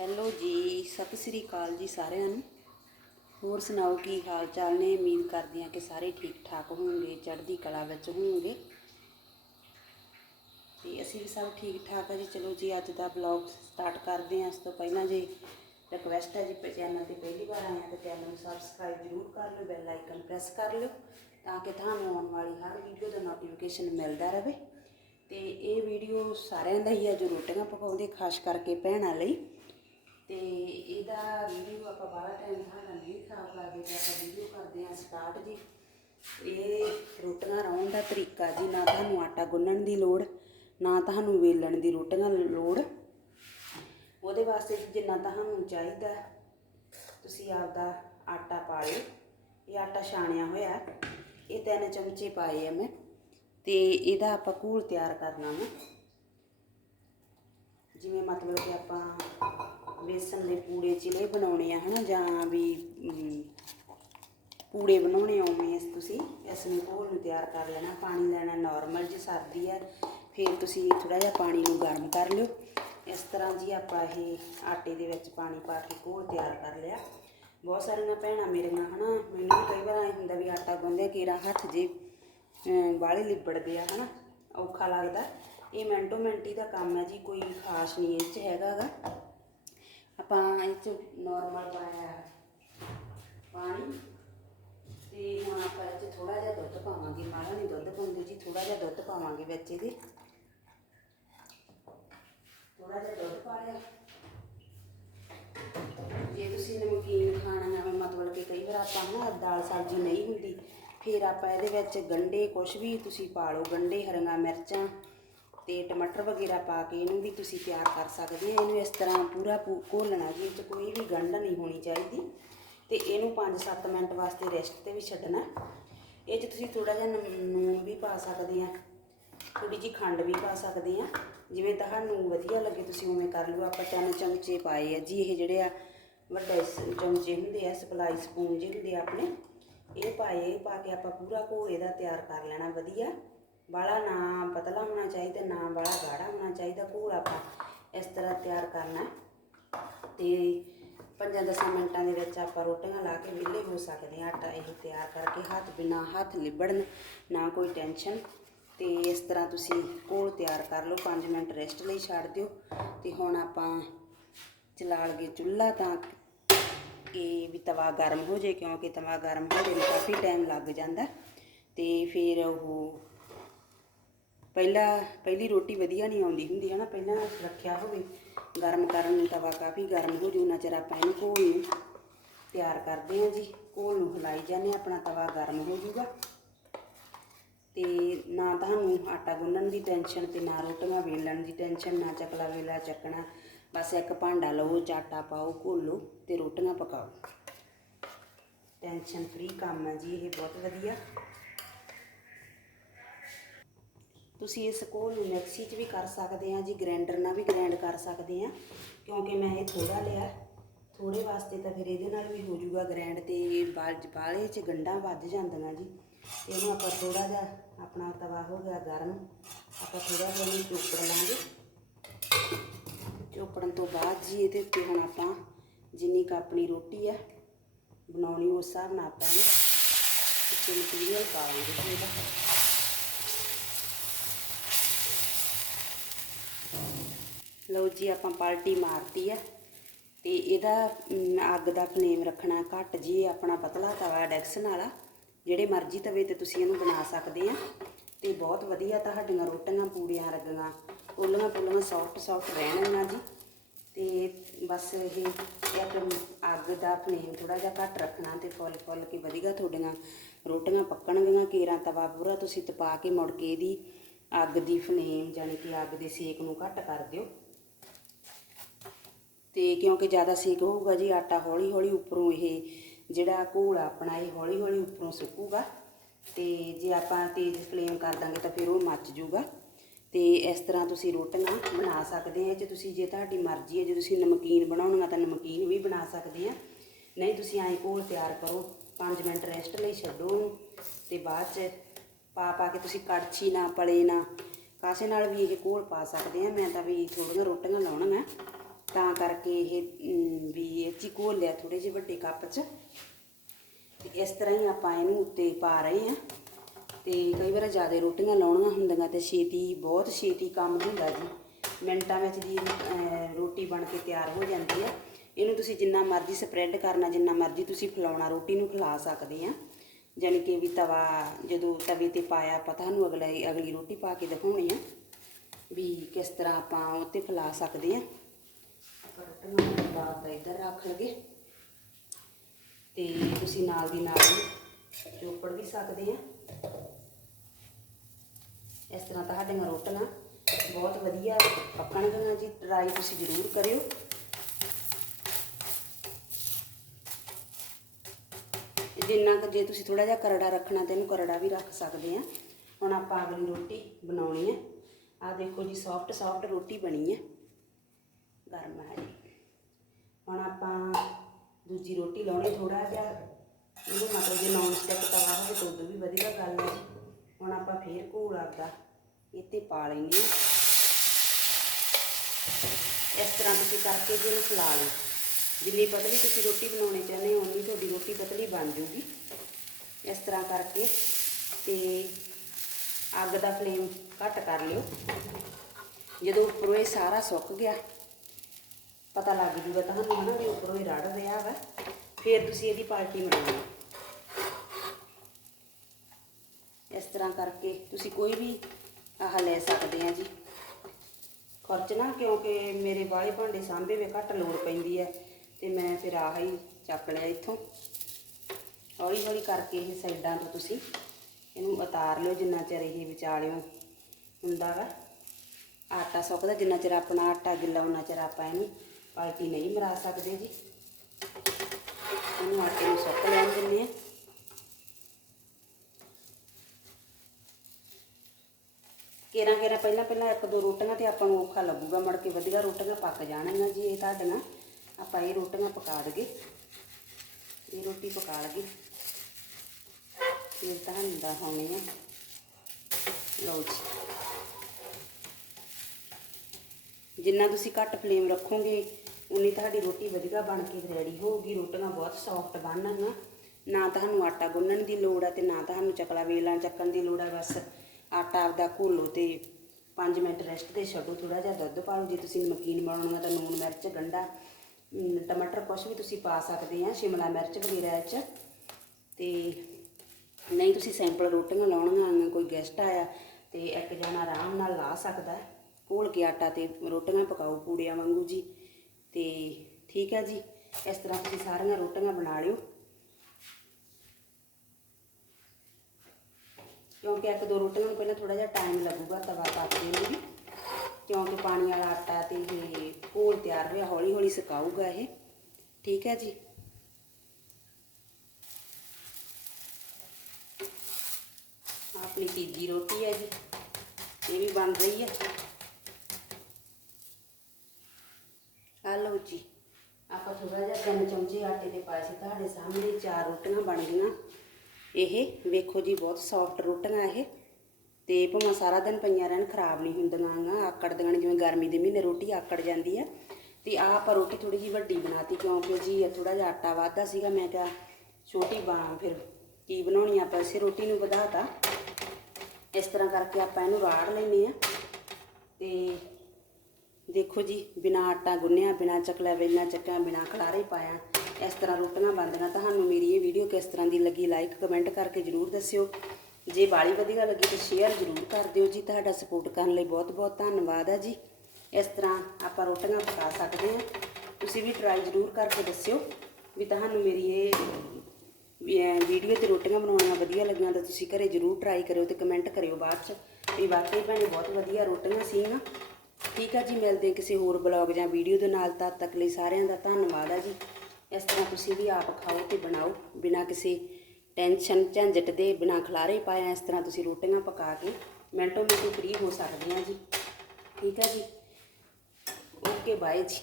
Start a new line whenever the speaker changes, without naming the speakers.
Hello ਜੀ, ਸਤਿ ਸ੍ਰੀ ਅਕਾਲ ਜੀ ਸਾਰਿਆਂ ਨੂੰ। ਹੋਰ ਸੁਣਾਓ ਕੀ ਹਾਲ ਚਾਲ ਨੇ? ਉਮੀਦ ਕਰਦੀ ਹਾਂ ਕਿ ਸਾਰੇ ਠੀਕ ਠਾਕ ਹੋਣਗੇ, ਚੜ੍ਹਦੀ ਕਲਾ ਵਿੱਚ ਹੋਣਗੇ। ਤੇ ਅਸੀਂ ਵੀ ਸਭ ਠੀਕ ਠਾਕ ਆ ਜੀ। ਚਲੋ ਜੀ, ਅੱਜ ਦਾ ਬਲੌਗ ਸਟਾਰਟ ਕਰਦੇ ਹਾਂ। ਇਸ ਤੋਂ ਪਹਿਲਾਂ ਜੀ ਰਿਕਵੈਸਟ ਹੈ ਜੀ ਚੈਨਲ ਤੇ ਪਹਿਲੀ ਵਾਰ ਆਏ ਆ ਤਾਂ ਚੈਨਲ ਨੂੰ ਸਬਸਕ੍ਰਾਈਬ ਜ਼ਰੂਰ ਕਰ ਲਿਓ ਬੈਲ ਆਈਕਨ ਪ੍ਰੈਸ ਕਰ ਲਿਓ, ਤਾਂ ਕਿ ਤੁਹਾਨੂੰ ਆਉਣ ਵਾਲੀ ਹਰ ਵੀਡੀਓ ਦਾ ਨੋਟੀਫਿਕੇਸ਼ਨ ਮਿਲਦਾ ਰਹੇ। ਤੇ ਇਹ ਵੀਡੀਓ ਸਾਰਿਆਂ ਦਾ ਹੀ ਹੈ ਜੋ ਰੋਟੀਆਂ ਪਕਾਉਂਦੇ, ਖਾਸ ਕਰਕੇ ਭੈਣਾਂ ਲਈ। ਤੇ ਇਹਦਾ ਵੀਡੀਓ ਆਪਾਂ ਬਾਹਲਾ ਟਾਈਮ ਸਾਡਾ ਨਹੀਂ ਖਰਾਬ ਕਰਦੇ ਤਾਂ ਆਪਾਂ ਵੀਡੀਓ ਕਰਦੇ ਹਾਂ ਸਟਾਰਟ ਜੀ। ਇਹ ਰੋਟੀਆਂ ਲਾਉਣ ਦਾ ਤਰੀਕਾ ਜੀ, ਨਾ ਤੁਹਾਨੂੰ ਆਟਾ ਗੁੰਨਣ ਦੀ ਲੋੜ, ਨਾ ਤੁਹਾਨੂੰ ਵੇਲਣ ਦੀ ਰੋਟੀਆਂ ਲੋੜ। ਉਹਦੇ ਵਾਸਤੇ ਜਿੰਨਾ ਤੁਹਾਨੂੰ ਚਾਹੀਦਾ, ਤੁਸੀਂ ਆਪਦਾ ਆਟਾ ਪਾ ਲਿਓ ਇਹ ਆਟਾ ਛਾਣਿਆ ਹੋਇਆ, ਇਹ ਤਿੰਨ ਚਮਚੇ ਪਾਏ ਆ ਮੈਂ, ਤੇ ਇਹਦਾ ਆਪਾਂ ਘੂਲ ਤਿਆਰ ਕਰਨਾ ਵਾ। ਜਿਵੇਂ ਮਤਲਬ ਕਿ ਆਪਾਂ ਬੇਸਨ ਦੇ ਪੂੜੇ ਚਿਲੇ ਬਣਾਉਣੇ ਆ ਹਨਾ, ਜਾਂ ਵੀ ਪੂੜੇ ਬਣਾਉਣੇ ਆਉਣੇ ਤੁਸੀਂ, ਇਸ ਨੂੰ ਘੋਲ ਨੂੰ ਤਿਆਰ ਕਰ ਲੈਣਾ, ਪਾਣੀ ਲੈਣਾ ਨਾਰਮਲ ਜੀ ਸਰਦੀ ਹੈ ਫਿਰ ਤੁਸੀਂ ਥੋੜਾ ਜਿਹਾ ਪਾਣੀ ਨੂੰ ਗਰਮ ਕਰ ਲਿਓ। ਇਸ ਤਰ੍ਹਾਂ ਜੀ ਆਪਾਂ ਇਹ ਆਟੇ ਦੇ ਵਿੱਚ ਪਾਣੀ ਪਾ ਕੇ ਘੋਲ ਤਿਆਰ ਕਰ ਲਿਆ। ਬਹੁਤ ਸਾਰੀਆਂ ਭੈਣਾਂ ਮੇਰੀਆਂ, ਹਨਾ, ਮੈਨੂੰ ਕਈ ਵਾਰ ਐਂ ਹੁੰਦਾ ਵੀ ਆਟਾ ਗੁੰਨਦੇ ਕੀਰਾ ਹੱਥ ਜੇ ਬਾਹਲੇ ਲਿਬੜਦੇ ਆ, ਹਨਾ, ਔਖਾ ਲੱਗਦਾ। ਇਹ ਮਿੰਟੋ ਮਿੰਟੀ ਦਾ ਕੰਮ ਹੈ ਜੀ, ਕੋਈ ਖਾਸ ਨਹੀਂ ਇਹ ਚ ਹੈਗਾ ਆਪਾਂ ਇਹ ਨਾਰਮਲ ਪਾਇਆ ਪਾਣੀ ਤੇ ਹੁਣ ਆਪਾਂ ਇਹ ਥੋੜਾ ਜਿਹਾ ਦੁੱਧ ਪਾਵਾਂਗੇ, ਮਾੜਾ ਨਹੀਂ ਦੁੱਧ ਪਾਉਂਦੇ ਜੀ ਥੋੜਾ ਜਿਹਾ ਦੁੱਧ ਪਾਵਾਂਗੇ ਵਿੱਚ ਇਹਦੇ। ਥੋੜਾ ਜਿਹਾ ਦੁੱਧ ਪਾ ਲਿਆ। ਜੇ ਤੁਸੀਂ ਨਮਕੀਨ ਖਾਣਾ ਹੈ, ਮਤਲਬ ਕਿ ਕਈ ਵਾਰ ਆਪਾਂ ਨਾ ਦਾਲ ਸਬਜ਼ੀ ਨਹੀਂ ਹੁੰਦੀ, ਫਿਰ ਆਪਾਂ ਇਹਦੇ ਵਿੱਚ ਗੰਡੇ ਕੁਝ ਵੀ ਤੁਸੀਂ ਪਾ ਲਓ, ਗੰਡੇ, ਹਰੀਆਂ ਮਿਰਚਾਂ ਤੇ ਟਮਾਟਰ ਵਗੈਰਾ ਪਾ ਕੇ ਇਹਨੂੰ ਵੀ ਤੁਸੀਂ ਤਿਆਰ ਕਰ ਸਕਦੇ ਹੋ। ਇਹਨੂੰ ਇਸ ਤਰ੍ਹਾਂ ਪੂਰਾ ਪੂ- ਘੋਲਣਾ ਜੀ, ਇਹ 'ਚ ਕੋਈ ਵੀ ਗੰਢ ਨਹੀਂ ਹੋਣੀ ਚਾਹੀਦੀ। ਤੇ ਇਹਨੂੰ 5-7 ਮਿੰਟ ਵਾਸਤੇ ਰੈਸਟ ਤੇ ਵੀ ਛੱਡਣਾ। ਇਹ 'ਚ ਤੁਸੀਂ ਥੋੜਾ ਜਿਹਾ ਨਮ- ਵੀ ਪਾ ਸਕਦੇ ਆ। ਥੋੜੀ ਜੀ ਖੰਡ ਵੀ ਪਾ ਸਕਦੇ ਆ। ਜਿਵੇਂ ਤੁਹਾਨੂੰ ਵਧੀਆ ਲੱਗੇ, ਤੁਸੀਂ ਉਵੇਂ ਕਰ ਲਓ। ਆਪਾਂ ਤਿੰਨ ਚਮਚੇ ਪਾਏ ਆ ਜੀ, ਇਹ ਜਿਹੜੇ ਆ ਵੱਡੇ ਸ- ਚਮਚੇ ਹੁੰਦੇ ਆ, ਸਪਲਾਈ ਸਪੂਨ ਜਿਹੇ ਹੁੰਦੇ ਆ ਆਪਣੇ। ਇਹ ਪਾਏ, ਇਹ ਪਾ ਕੇ ਆਪਾਂ ਪੂਰਾ ਘੋਲ ਇਹਦਾ ਤਿਆਰ ਕਰ ਲੈਣਾ ਵਧੀਆ। ਬਾਲਾ ਨਾ ਪਤਲਾ ਹੋਣਾ ਚਾਹੀਦਾ, ਨਾ ਬਾਲਾ ਗਾੜਾ ਹੋਣਾ ਚਾਹੀਦਾ, ਘੋਲ ਆਪਾਂ ਇਸ ਤਰ੍ਹਾਂ ਤਿਆਰ ਕਰਨਾ ਤੇ 5-10 ਮਿੰਟਾਂ ਦੇ ਵਿੱਚ ਆਪਾਂ ਰੋਟੀਆਂ ਲਾ ਕੇ ਵਿਹਲੇ ਹੋ ਸਕਦੇ ਹਾਂ, ਆਟਾ ਇਹ ਤਿਆਰ ਕਰਕੇ ਹੱਥ ਬਿਨਾ ਹੱਥ ਲਿਬੜਨ, ਨਾ ਕੋਈ ਟੈਨਸ਼ਨ। ਤੇ ਇਸ ਤਰ੍ਹਾਂ ਤੁਸੀਂ ਘੋਲ ਤਿਆਰ ਕਰ ਲਓ 5 ਮਿੰਟ ਰੈਸਟ ਲਈ ਛੱਡ ਦਿਓ। ਤੇ ਹੁਣ ਆਪਾਂ ਚਲਾ ਲਗੇ ਚੁੱਲ੍ਹਾ ਤਾਂ ਕਿ ਵੀ ਤਵਾ ਗਰਮ ਹੋ ਜੇ ਕਿਉਂਕਿ ਤਵਾ ਗਰਮ ਹੋ ਜੇ ਕਾਫੀ ਟਾਈਮ ਲੱਗ ਜਾਂਦਾ। ਤੇ ਫਿਰ ਉਹ ਪਹਿਲਾ ਪਹਿਲੀ ਰੋਟੀ ਵਧੀਆ ਨਹੀਂ ਆਉਂਦੀ ਹੁੰਦੀ ਹੈ ਨਾ ਪਹਿਲਾਂ ਰੱਖਿਆ ਹੋਵੇ। ਗਰਮ ਕਰਨ ਨੂੰ ਤਵਾ ਕਾਫੀ ਗਰਮ ਹੋ ਜੂ ਨਾ ਚਿਰ ਆਪਾਂ ਇਹਨੂੰ ਘੋਲ ਨੂੰ ਤਿਆਰ ਕਰਦੇ ਹਾਂ ਜੀ। ਘੋਲ ਨੂੰ ਹਿਲਾਈ ਜਾਂਦੇ ਹਾਂ, ਆਪਣਾ ਤਵਾ ਗਰਮ ਹੋ ਜੂਗਾ। ਤੇ ਨਾ ਤੁਹਾਨੂੰ ਆਟਾ ਗੁੰਨਣ ਦੀ ਟੈਨਸ਼ਨ ਤੇ ਨਾ ਰੋਟੀਆਂ ਵੇਲਣ ਦੀ ਟੈਨਸ਼ਨ ਨਾ ਚਕਲਾ ਵੇਲਾ ਚੱਕਣਾ। ਬਸ ਇੱਕ ਭਾਂਡਾ ਲਓ ਚਾਟਾ ਪਾਓ ਘੋਲੋ ਤੇ ਰੋਟੀਆਂ ਪਕਾਓ। ਟੈਨਸ਼ਨ ਫ੍ਰੀ ਕੰਮ ਹੈ ਜੀ ਇਹ ਬਹੁਤ ਵਧੀਆ। ਤੁਸੀਂ ਇਸ ਕੋਲ ਨੂੰ ਮਿਕਸੀ 'ਚ ਵੀ ਕਰ ਸਕਦੇ ਆ, ਜੀ ਗ੍ਰਾਈਂਡਰ ਨਾਲ ਵੀ ਗ੍ਰਾਈਂਡ ਕਰ ਸਕਦੇ ਆ, ਕਿਉਂਕਿ ਮੈਂ ਇਹ ਥੋੜਾ ਲਿਆ। ਥੋੜੇ ਵਾਸਤੇ ਤਾਂ ਫਿਰ ਇਹਦੇ ਨਾਲ ਵੀ ਹੋ ਜਾਊਗਾ ਗ੍ਰਾਈਂਡ ਤੇ ਬਾਲ ਬਾਲੇ 'ਚ ਗੰਢਾਂ ਵੱਜ ਜਾਂਦੀਆਂ ਜੀ। ਇਹਨੂੰ ਆਪਾਂ ਥੋੜਾ ਜਿਹਾ ਆਪਣਾ ਤਵਾ ਹੋ ਗਿਆ ਗਰਮ, ਆਪਾਂ ਥੋੜਾ ਜਿਹਾ ਇਹਨੂੰ ਚੋਪੜ ਲਾਂਗੇ। ਚੋਪੜਨ ਤੋਂ ਬਾਅਦ ਜੀ ਇਹਦੇ ਉੱਤੇ ਹੁਣ ਆਪਾਂ ਜਿੰਨੀ ਕੁ ਆਪਣੀ ਰੋਟੀ ਆ, ਬਣਾਉਣੀ ਉਸ ਹਿਸਾਬ ਨਾਲ ਆਪਾਂ ਇਹਨੂੰ ਉੱਤੇ ਮਟੀਰੀਅਲ ਪਾਵਾਂਗੇ ਜੀ ਇਹਦਾ। ਲਓ ਜੀ, ਆਪਾਂ ਪਾਲਟੀ ਮਾਰਤੀ ਆ। ਤੇ ਇਹਦਾ ਅੱਗ ਦਾ ਫਲੇਮ ਰੱਖਣਾ ਘੱਟ ਜੀ ਆਪਣਾ ਪਤਲਾ ਤਵਾ ਡੈਕਸਨ ਵਾਲਾ। ਜਿਹੜੇ ਮਰਜ਼ੀ ਤਵੇ ਤੇ ਤੁਸੀਂ ਇਹਨੂੰ ਬਣਾ ਸਕਦੇ ਆ। ਤੇ ਬਹੁਤ ਵਧੀਆ ਤੁਹਾਡੀਆਂ ਰੋਟੀਆਂ ਪੂਰੀਆਂ ਲੱਗੀਆਂ ਪੁੱਲੀਆਂ ਪੁੱਲੀਆਂ ਸੌਫਟ ਸੌਫਟ ਰਹਿਣਗੀਆਂ ਜੀ। ਤੇ ਬਸ ਇਹ, ਇੱਕ ਅੱਗ ਦਾ ਫਲੇਮ ਥੋੜਾ ਜਿਹਾ ਘੱਟ ਰੱਖਣਾ ਤੇ ਫੁੱਲ ਫੁੱਲ ਕੇ ਵਧੀਆ ਤੁਹਾਡੀਆਂ ਰੋਟੀਆਂ ਪੱਕਣਗੀਆਂ। ਕੇਰਾਂ ਤਵਾ ਪੂਰਾ ਤੁਸੀਂ ਤਪਾ ਕੇ ਮੁੜ ਕੇ ਇਹਦੀ ਅੱਗ ਦੀ ਫਲੇਮ ਜਾਣੀ ਕਿ ਅੱਗ ਦੇ ਸੇਕ ਨੂੰ ਘੱਟ ਕਰ ਦਿਓ। ਤੇ ਕਿਉਂਕਿ ਜ਼ਿਆਦਾ ਸੇਕ ਹੋਊਗਾ ਜੀ, ਆਟਾ ਹੌਲੀ ਹੌਲੀ ਉੱਪਰੋਂ ਇਹ ਜਿਹੜਾ ਘੋਲ ਆ ਆਪਣਾ, ਇਹ ਹੌਲੀ ਹੌਲੀ ਉੱਪਰੋਂ ਸੁੱਕੂਗਾ ਤੇ ਜੇ ਆਪਾਂ ਤੇਜ਼ ਫਲੇਮ ਕਰ ਦਾਂਗੇ ਤਾਂ ਫਿਰ ਉਹ ਮੱਚ ਜੂਗਾ ਤੇ ਇਸ ਤਰ੍ਹਾਂ ਤੁਸੀਂ ਰੋਟੀਆਂ ਬਣਾ ਸਕਦੇ ਆ, ਜੇ ਤੁਸੀਂ, ਜੇ ਤੁਹਾਡੀ ਮਰਜ਼ੀ ਹੈ, ਜੇ ਤੁਸੀਂ ਨਮਕੀਨ ਬਣਾਉਣੀਆਂ ਤਾਂ ਨਮਕੀਨ ਵੀ ਬਣਾ ਸਕਦੇ ਆ। ਨਹੀਂ, ਤੁਸੀਂ ਐਂ ਘੋਲ ਤਿਆਰ ਕਰੋ 5 ਮਿੰਟ ਰੈਸਟ ਲਈ ਛੱਡੋ ਉਹਨੂੰ ਤੇ ਬਾਅਦ ਚ ਪਾ ਪਾ ਕੇ ਤੁਸੀਂ ਕੜਛੀ ਨਾ ਪਲੇ ਨਾ ਕਾਸੇ ਨਾਲ ਵੀ ਇਹ ਘੋਲ ਪਾ ਸਕਦੇ ਆ, ਮੈਂ ਤਾਂ ਵੀ ਥੋੜੀਆਂ ਰੋਟੀਆਂ ਲਾਉਣੀਆਂ। ਤਾਂ ਕਰਕੇ ਇਹ ਵੀ ਇਹ 'ਚ ਹੀ ਲਿਆ ਥੋੜੇ ਜਿਹੇ ਵੱਡੇ ਕੱਪ 'ਚ। ਤੇ ਇਸ ਤਰ੍ਹਾਂ ਹੀ ਆਪਾਂ ਇਹਨੂੰ ਉੱਤੇ ਪਾ ਰਹੇ ਹਾਂ। ਤੇ ਕਈ ਵਾਰ ਜ਼ਿਆਦਾ ਰੋਟੀਆਂ ਲਾਉਣੀਆਂ ਹੁੰਦੀਆਂ ਤੇ ਛੇਤੀ, ਬਹੁਤ ਛੇਤੀ ਕੰਮ ਹੁੰਦਾ ਜੀ। ਮਿੰਟਾਂ ਵਿੱਚ ਜੀ ਰੋਟੀ ਬਣ ਕੇ ਤਿਆਰ ਹੋ ਜਾਂਦੀ ਹੈ। ਇਹਨੂੰ ਤੁਸੀਂ ਜਿੰਨਾ ਮਰਜ਼ੀ ਸਪਰੈਡ ਕਰਨਾ, ਜਿੰਨਾ ਮਰਜ਼ੀ ਤੁਸੀਂ ਫੈਲਾਉਣਾ, ਰੋਟੀ ਨੂੰ ਫੈਲਾ ਸਕਦੇ ਆ ਜਾਣੀ ਕਿ ਵੀ ਤਵਾ, ਜਦੋਂ ਤਵੇ ਤੇ ਪਾਇਆ ਆਪਾਂ ਤੁਹਾਨੂੰ ਅਗਲੇ, ਅਗਲੀ ਰੋਟੀ ਪਾ ਕੇ ਦਿਖਾਉਣੀ ਆ। ਵੀ ਕਿਸ ਤਰ੍ਹਾਂ ਆਪਾਂ ਉੱਤੇ ਫੈਲਾ ਸਕਦੇ ਆ ਆਪਾਂ ਰੋਟੀਆਂ ਨੂੰ ਇੱਧਰ ਰੱਖ ਲਗੇ। ਤੇ ਤੁਸੀਂ ਨਾਲ ਦੀ ਨਾਲ ਚੋਪੜ ਵੀ ਸਕਦੇ ਆ। ਇਸ ਤਰ੍ਹਾਂ ਤੁਹਾਡੀਆਂ ਰੋਟੀਆਂ ਬਹੁਤ ਵਧੀਆ ਪੱਕਣਗੀਆਂ ਜੀ। ਟਰਾਈ ਤੁਸੀਂ ਜ਼ਰੂਰ ਕਰਿਓ। ਜਿੰਨਾ ਕੁ ਜੇ ਤੁਸੀਂ ਥੋੜਾ ਜਿਹਾ ਕਰੜਾ ਰੱਖਣਾ ਤੇ ਇਹਨੂੰ ਕਰੜਾ ਵੀ ਰੱਖ ਸਕਦੇ ਆ। ਹੁਣ ਆਪਾਂ ਅਗਲੀ ਰੋਟੀ ਬਣਾਉਣੀ ਹੈ ਆ ਦੇਖੋ ਜੀ ਸੌਫਟ ਸੌਫਟ ਰੋਟੀ ਬਣੀ ਹੈ ਗਰਮ ਹੈ ਜੀ। ਹੁਣ ਆਪਾਂ ਦੂਜੀ ਰੋਟੀ ਲਾਉਣੀ ਥੋੜਾ ਜਿਹਾ ਇਹਨੂੰ ਮਤਲਬ ਜੇ ਨੌਨ ਸਟਿਕ ਤਵਾ ਹੋਵੇ ਤਾਂ ਉਦੋਂ ਵੀ ਵਧੀਆ ਗੱਲ ਹੈ। ਜੀ ਹੁਣ ਆਪਾਂ ਫੇਰ ਘੋਲ ਆਪਦਾ, ਇੱਥੇ ਪਾ ਲੈਂਦੇ ਹਾਂ। ਇਸ ਤਰ੍ਹਾਂ ਤੁਸੀਂ ਕਰਕੇ ਜੀ ਇਹਨੂੰ ਫੈਲਾ ਲਓ। ਜਿੰਨੀ ਪਤਲੀ ਤੁਸੀਂ ਰੋਟੀ ਬਣਾਉਣੀ ਚਾਹੁੰਦੇ ਹੋ, ਉਨੀ ਤੁਹਾਡੀ ਰੋਟੀ ਪਤਲੀ ਬਣ ਜੂਗੀ। ਇਸ ਤਰ੍ਹਾਂ ਕਰਕੇ ਤੇ ਅੱਗ ਦਾ ਫਲੇਮ ਘੱਟ ਕਰ ਲਿਓ। ਜਦੋਂ ਉੱਪਰੋਂ ਇਹ ਸਾਰਾ ਸੁੱਕ ਗਿਆ ਪਤਾ ਲੱਗ ਜੂਗਾ ਤੁਹਾਨੂੰ ਹਨਾ ਵੀ ਉੱਪਰੋਂ ਹੀ ਰੜ ਰਿਹਾ ਵਾ। ਫਿਰ ਤੁਸੀਂ ਇਹਦੀ ਪਾਰਟੀ ਬਣਾਉਣੀ। ਇਸ ਤਰ੍ਹਾਂ ਕਰਕੇ ਤੁਸੀਂ ਕੋਈ ਵੀ ਆਹ ਲੈ ਸਕਦੇ ਆ ਜੀ। ਖਰਚ ਨਾ, ਕਿਉਂਕਿ ਮੇਰੇ ਬਾਹਲੇ ਭਾਂਡੇ ਸਾਂਭੇ ਵੇ ਘੱਟ ਲੋੜ ਪੈਂਦੀ ਹੈ ਤੇ ਮੈਂ ਫਿਰ ਆਹ ਹੀ ਚੱਕ ਲਿਆ ਇੱਥੋਂ। ਹੌਲੀ ਹੌਲੀ ਕਰਕੇ ਇਹ ਸਾਈਡਾਂ ਤੋਂ ਤੁਸੀਂ ਇਹਨੂੰ ਉਤਾਰ ਲਿਓ, ਜਿੰਨਾ ਚਿਰ ਇਹ ਵਿਚਾਲਿਓ ਹੁੰਦਾ ਵਾ। ਆਟਾ ਸੁੱਕਦਾ, ਜਿੰਨਾ ਚਿਰ ਆਪਣਾ ਆਟਾ ਗਿੱਲਾ ਉਹਨਾਂ ਚਿਰ ਆਪਾਂ ਇਹਨੂੰ ਪਾਲਟੀ ਨਹੀਂ ਮਰਾ ਸਕਦੇ ਜੀ। ਇਹਨੂੰ ਆਟੇ ਨੂੰ ਸੁੱਕ ਲੈਣ ਦਿੰਦੇ ਆ ਕੇਰਾਂ ਕੇਰਾਂ ਪਹਿਲਾਂ ਪਹਿਲਾਂ ਇੱਕ ਦੋ ਰੋਟੀਆਂ ਤੇ ਆਪਾਂ ਨੂੰ ਔਖਾ ਲੱਗੂਗਾ। ਮੜ ਕੇ ਵਧੀਆ ਰੋਟੀਆਂ ਪੱਕ ਜਾਣਗੀਆਂ ਜੀ ਇਹ ਤੁਹਾਡੀਆਂ ਆਪਾਂ ਇਹ ਰੋਟੀਆਂ ਪਕਾ ਦਗੇ ਇਹ ਰੋਟੀ ਪਕਾ ਲਗੇ ਫਿਰ ਤੁਹਾਨੂੰ ਦਿਖਾਉਣੀ ਆ। ਲਓ ਜੀ। ਜਿੰਨਾ ਤੁਸੀਂ ਘੱਟ ਫਲੇਮ ਰੱਖੋਗੇ ਉਨੀ ਤੁਹਾਡੀ ਰੋਟੀ ਵਧੀਆ ਬਣ ਕੇ ਰੈਡੀ ਹੋਊਗੀ, ਰੋਟੀਆਂ ਬਹੁਤ ਸੌਫਟ ਬਣਨਗੀਆਂ ਨਾ ਤੁਹਾਨੂੰ ਆਟਾ ਗੁੰਨਣ ਦੀ ਲੋੜ ਆ ਤੇ ਨਾ ਤੁਹਾਨੂੰ ਚਕਲਾ ਵੇਲਣ ਚੱਕਣ ਦੀ ਲੋੜ ਆ, ਬਸ ਆਟਾ ਆਪਦਾ ਘੋਲੋ ਤੇ 5 ਮਿੰਟ ਰੈਸਟ ਤੇ ਛੱਡੋ ਥੋੜਾ ਜਿਹਾ ਦੁੱਧ ਪਾ ਲਓ ਜੇ ਤੁਸੀਂ ਨਮਕੀਨ ਬਣਾਉਣਾ ਤਾਂ ਨੂਣ ਮਿਰਚ, ਗੰਡਾ ਟਮਾਟਰ ਕੁਛ ਵੀ ਤੁਸੀਂ ਪਾ ਸਕਦੇ ਆ, ਸ਼ਿਮਲਾ ਮਿਰਚ ਵਗੈਰਾ 'ਚ। ਤੇ ਨਹੀਂ ਤੁਸੀਂ ਸਿੰਪਲ ਰੋਟੀਆਂ ਲਾਉਣੀਆਂ ਕੋਈ ਗੈਸਟ ਆਇਆ ਤੇ ਇੱਕ ਜਣਾ ਆਰਾਮ ਨਾਲ ਲਾ ਸਕਦਾ। ਘੋਲ ਕੇ ਆਟਾ ਤੇ ਰੋਟੀਆਂ ਪਕਾਓ ਪੂੜਿਆਂ ਵਾਂਗੂ ਜੀ। ਤੇ ਠੀਕ ਹੈ ਜੀ, ਇਸ ਤਰ੍ਹਾਂ ਤੁਸੀਂ ਸਾਰੀਆਂ ਰੋਟੀਆਂ ਬਣਾ ਲਿਓ। ਕਿਉਂਕਿ ਇੱਕ ਦੋ ਰੋਟੀਆਂ ਨੂੰ ਪਹਿਲਾਂ ਥੋੜਾ ਜਿਹਾ ਟਾਈਮ ਲੱਗੂਗਾ ਤਵਾ ਪੱਕਦੇ ਨੂੰ ਵੀ। ਕਿਉਂਕਿ ਪਾਣੀ ਵਾਲਾ ਆਟਾ ਤੇ ਇਹ ਘੋਲ ਤਿਆਰ ਹੋਇਆ ਹੌਲੀ ਹੌਲੀ ਸੁਕਾਊਗਾ ਇਹ। ਠੀਕ ਹੈ ਜੀ। ਆਪਣੀ ਤੀਜੀ ਰੋਟੀ ਹੈ ਜੀ, ਇਹ ਵੀ ਬਣ ਰਹੀ ਹੈ। ਆ ਲਓ ਜੀ। ਆਪਾਂ ਥੋੜਾ ਜਿਹਾ ਤਿੰਨ ਚਮਚੇ ਆਟੇ ਦੇ ਪਾਏ ਸੀ। ਤੁਹਾਡੇ ਸਾਹਮਣੇ ਚਾਰ ਰੋਟੀਆਂ ਬਣ ਗਈਆਂ। ਇਹ ਵੇਖੋ ਜੀ ਬਹੁਤ ਸੌਫਟ ਰੋਟੀਆਂ ਇਹ। ਤੇ ਭਾਵੇਂ ਸਾਰਾ ਦਿਨ ਪਈਆਂ ਰਹਿਣ ਖਰਾਬ ਨਹੀਂ ਹੁੰਦੀਆਂ ਗਾ ਆਕੜ ਨੀ, ਜਿਵੇਂ ਗਰਮੀ ਦੇ ਮਹੀਨੇ ਰੋਟੀ ਆਕੜ ਜਾਂਦੀ ਆ। ਤੇ ਆਹ ਆਪਾਂ ਰੋਟੀ ਥੋੜੀ ਜਿਹੀ ਵੱਡੀ ਬਣਾਤੀ ਕਿਉਂਕਿ ਜੀ ਥੋੜਾ ਜਿਹਾ ਆਟਾ ਵਾਧਾ ਸੀਗਾ। ਮੈਂ ਕਿਹਾ ਛੋਟੀ ਬਣਾ ਫਿਰ ਕੀ ਬਣਾਉਣੀ ਆਪਾਂ ਇਸੇ ਰੋਟੀ ਨੂੰ ਵਧਾਤਾ। ਇਸ ਤਰ੍ਹਾਂ ਕਰਕੇ ਆਪਾਂ ਇਹਨੂੰ ਰਾੜ ਲੈਨੇ ਆ। ਤੇ ਦੇਖੋ ਜੀ, ਬਿਨਾ ਆਟਾ ਗੁੰਨਿਆ, ਬਿਨਾ ਚਕਲਾ ਵੇਲਣਾ ਚੱਕਿਆ ਬਿਨਾ ਖਲਾਰੇ ਪਾਇਆ। ਇਸ ਤਰ੍ਹਾਂ ਰੋਟੀਆਂ ਬਣਦੀਆਂ। ਤੁਹਾਨੂੰ ਮੇਰੀ ਇਹ ਵੀਡੀਓ ਕਿਸ ਤਰ੍ਹਾਂ ਦੀ ਲੱਗੀ ਲਾਈਕ ਕਮੈਂਟ ਕਰਕੇ ਜਰੂਰ ਦੱਸਿਓ। ਜੇ ਬਾਲੀ ਵਧੀਆ ਲੱਗੀ ਤਾਂ ਸ਼ੇਅਰ ਜਰੂਰ ਕਰ ਦਿਓ ਜੀ। ਤੁਹਾਡਾ ਸਪੋਰਟ ਕਰਨ ਲਈ ਬਹੁਤ ਬਹੁਤ ਧੰਨਵਾਦ ਹੈ ਜੀ। ਇਸ ਤਰ੍ਹਾਂ ਆਪਾਂ ਰੋਟੀਆਂ ਪਕਾ ਸਕਦੇ ਹਾਂ। ਤੁਸੀਂ ਵੀ ਟਰਾਈ ਜਰੂਰ ਕਰਕੇ ਦੱਸਿਓ ਵੀ ਤੁਹਾਨੂੰ ਮੇਰੀ ਇਹ ਇਹ ਵੀਡੀਓ ਤੇ ਰੋਟੀਆਂ ਬਣਾਉਣੀਆਂ ਵਧੀਆ ਲੱਗੀਆਂ ਤਾਂ ਤੁਸੀਂ ਘਰੇ ਜਰੂਰ ਟਰਾਈ ਕਰਿਓ ਤੇ ਕਮੈਂਟ ਕਰਿਓ ਬਾਅਦ ਚ। ਵੀ ਵਾਕਈ ਭੈਣੇ ਬਹੁਤ ਵਧੀਆ ਰੋਟੀਆਂ ਸੀਗੀਆਂ। ਠੀਕ ਆ ਜੀ, ਮਿਲਦੇ ਹਾਂ ਕਿਸੇ ਹੋਰ ਬਲੌਗ ਜਾਂ ਵੀਡੀਓ ਦੇ ਨਾਲ। ਤਦ ਤੱਕ ਲਈ ਸਾਰਿਆਂ ਦਾ ਧੰਨਵਾਦ ਆ ਜੀ। ਇਸ ਤਰ੍ਹਾਂ ਤੁਸੀਂ ਵੀ ਆਪ ਖਾਓ ਤੇ ਬਣਾਓ। ਬਿਨਾਂ ਕਿਸੇ ਟੈਨਸ਼ਨ ਝੰਜਟ ਦੇ, ਬਿਨਾਂ ਖਲਾਰੇ ਪਾਇਆ ਇਸ ਤਰ੍ਹਾਂ ਤੁਸੀਂ ਰੋਟੀਆਂ ਪਕਾ ਕੇ ਮਿੰਟੋ ਮਿੰਟੀ ਫ੍ਰੀ ਹੋ ਸਕਦੇ ਆ ਜੀ। ਠੀਕ ਆ ਜੀ। ਓਕੇ ਬਾਏ ਜੀ।